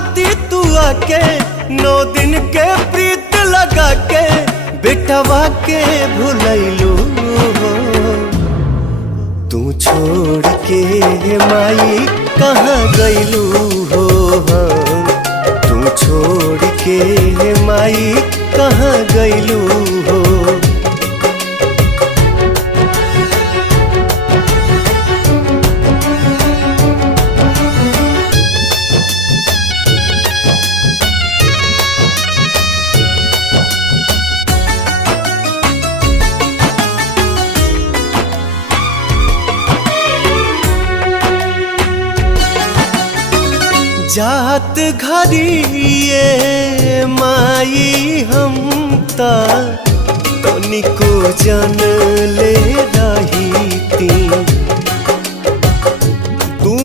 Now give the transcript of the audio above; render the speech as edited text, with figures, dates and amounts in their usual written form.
खाती तू आके 9 दिन के प्रीत लगा के बेटवा के भुलैलू हो। तू छोड़ के माई कहाँ गैलू हो। तू छोड़ के माई कहाँ गैलू हो। जात घरिए माई हम तनिको जन ले रही ती।